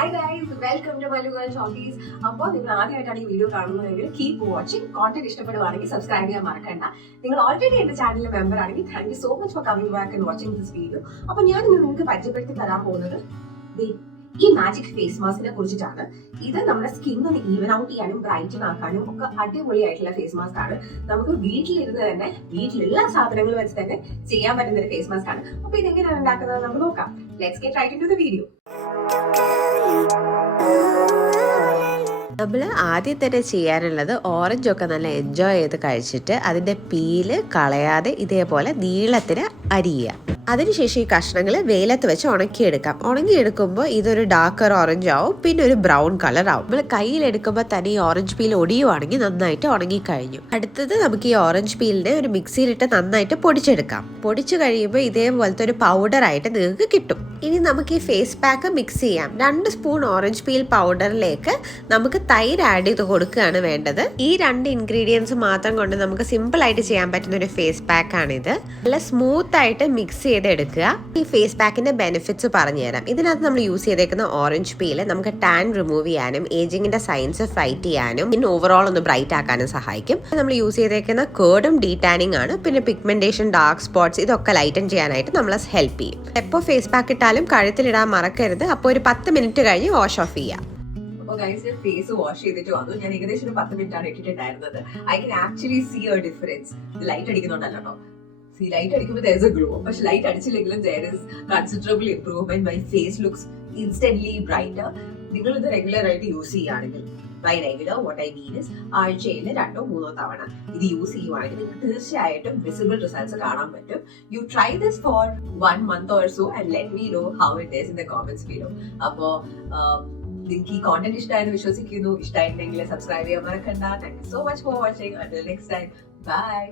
Hi guys, welcome to Malayalam Talkies. അപ്പോൾ നിങ്ങൾ ആദ്യമായിട്ടാണ് ഈ വീഡിയോ കാണുന്നതെങ്കിൽ കീപ് വാച്ചിങ്. കോണ്ടന്റ് ഇഷ്ടപ്പെടുവാണെങ്കിൽ സബ്സ്ക്രൈബ് ചെയ്യാൻ മറക്കണ്ട. നിങ്ങൾ ഓൾറെഡി എന്റെ ചാനലിലെ മെമ്പർ ആണെങ്കിൽ thank you so much for coming back and watching this video. അപ്പോൾ ഞാൻ ഇന്ന് നിങ്ങൾക്ക് പരിചയപ്പെടുത്തി തരാൻ പോകുന്നത് ഈ മാജിക് ഫേസ് മാസ്കിനെ കുറിച്ചിട്ടാണ്. ഇത് നമ്മുടെ സ്കിൻ ഒന്ന് ഈവൻ ഔട്ട് ചെയ്യാനും ബ്രൈറ്റൻ ആക്കാനും ഒക്കെ അടിപൊളിയായിട്ടുള്ള ഫേസ് മാസ്ക് ആണ്. നമുക്ക് വീട്ടിലിരുന്ന് തന്നെ വീട്ടിലുള്ള സാധനങ്ങൾ വെച്ച് തന്നെ ചെയ്യാൻ പറ്റുന്ന ഒരു ഫേസ് മാസ്ക് ആണ്. അപ്പൊ ഇതെങ്ങനെയാണ് ഉണ്ടാക്കുന്നത് നമുക്ക് നോക്കാം. Let's get right into the video. നമ്മൾ ആദ്യം തന്നെ ചെയ്യാനുള്ളത് ഓറഞ്ചൊക്കെ നല്ല എൻജോയ് ചെയ്ത് കഴിച്ചിട്ട് അതിൻ്റെ പീല് കളയാതെ ഇതേപോലെ നീളത്തിന് അരിയുക. അതിനുശേഷം ഈ കഷ്ണങ്ങൾ വെയിലത്ത് വെച്ച് ഉണക്കിയെടുക്കാം. ഉണങ്ങിയെടുക്കുമ്പോൾ ഇതൊരു ഡാർക്കർ ഓറഞ്ച് ആവും, പിന്നെ ഒരു ബ്രൗൺ കളർ ആവും. നമ്മൾ കയ്യിലെടുക്കുമ്പോൾ തന്നെ ഈ ഓറഞ്ച് പീൽ ഒടിയുവാണെങ്കിൽ നന്നായിട്ട് ഉണങ്ങിക്കഴിഞ്ഞു. അടുത്തത് നമുക്ക് ഈ ഓറഞ്ച് പീലിനെ ഒരു മിക്സിയിലിട്ട് നന്നായിട്ട് പൊടിച്ചെടുക്കാം. പൊടിച്ചു കഴിയുമ്പോൾ ഇതേപോലത്തെ ഒരു പൗഡറായിട്ട് നിങ്ങൾക്ക് കിട്ടും. ഇനി നമുക്ക് ഈ ഫേസ് പാക്ക് മിക്സ് ചെയ്യാം. 2 സ്പൂൺ ഓറഞ്ച് പീൽ പൗഡറിലേക്ക് നമുക്ക് തൈര് ആഡ് ചെയ്ത് കൊടുക്കുകയാണ് വേണ്ടത്. ഈ 2 ഇൻഗ്രീഡിയൻസ് മാത്രം കൊണ്ട് നമുക്ക് സിമ്പിൾ ആയിട്ട് ചെയ്യാൻ പറ്റുന്ന ഒരു ഫേസ് പാക്ക് ആണിത്. നല്ല സ്മൂത്ത് ആയിട്ട് മിക്സ് ചെയ്തെടുക്കുക. ഈ ഫേസ് പാക്കിന്റെ ബെനിഫിറ്റ്സ് പറഞ്ഞുതരാം. ഇതിനകത്ത് നമ്മൾ യൂസ് ചെയ്തേക്കുന്ന ഓറഞ്ച് പീല് നമുക്ക് ടാൻ റിമൂവ് ചെയ്യാനും ഏജിങ്ങിന്റെ സൈൻസ് ഫൈറ്റ് ചെയ്യാനും പിന്നെ ഓവറോൾ ഒന്ന് ബ്രൈറ്റ് ആക്കാനും സഹായിക്കും. നമ്മൾ യൂസ് ചെയ്തേക്കുന്ന കേർഡും ഡീടാനിങ് ആണ്. പിന്നെ പിഗ്മെന്റേഷൻ, ഡാർക്ക് സ്പോട്ട്സ് ഇതൊക്കെ ലൈറ്റൻ ചെയ്യാനായിട്ട് നമ്മളെ ഹെൽപ്പ് ചെയ്യും. എപ്പോൾ ഫേസ് പാക്ക് ഇട്ടാലും കഴുത്തിലിടാൻ മറക്കരുത്. അപ്പോൾ ഒരു 10 മിനിറ്റ് കഴിഞ്ഞ് വാഷ് ഓഫ് ചെയ്യാം. ഫേസ് വാഷ് ചെയ്തിട്ട് വന്നു. ഞാൻ ഏകദേശം ഒരു 10 മിനിറ്റ് ആണ് ഇട്ടിട്ടുണ്ടായിരുന്നത്. I can actually see a difference. Light അടിക്കുന്നുണ്ടല്ലോ കേട്ടോ. ലൈറ്റ് അടിക്കുമ്പോൾ there is a glow. പക്ഷെ ലൈറ്റ് അടിച്ചില്ലെങ്കിലും there is considerable improvement. My face looks instantly brighter. നിങ്ങൾ ഇത് റെഗുലർ ആയിട്ട് യൂസ് ചെയ്യുകയാണെങ്കിൽ, by regular what I mean is ആഴ്ചയിൽ 2-3 തവണ ഇത് യൂസ് ചെയ്യുവാണെങ്കിൽ നിങ്ങൾക്ക് തീർച്ചയായിട്ടും വിസിബിൾ റിസൾട്ട്സ് കാണാൻ പറ്റും. You try this four 1 month or so and let me know how it is in the comments below. അപ്പോൾ നിങ്ങൾക്ക് ഈ കോണ്ടന്റ് ഇഷ്ടമായെന്ന് വിശ്വസിക്കുന്നു. ഇഷ്ടമായിട്ടുണ്ടെങ്കിൽ സബ്സ്ക്രൈബ് ചെയ്യാൻ മറക്കണ്ട. Thank you so much for watching. Until next time, bye.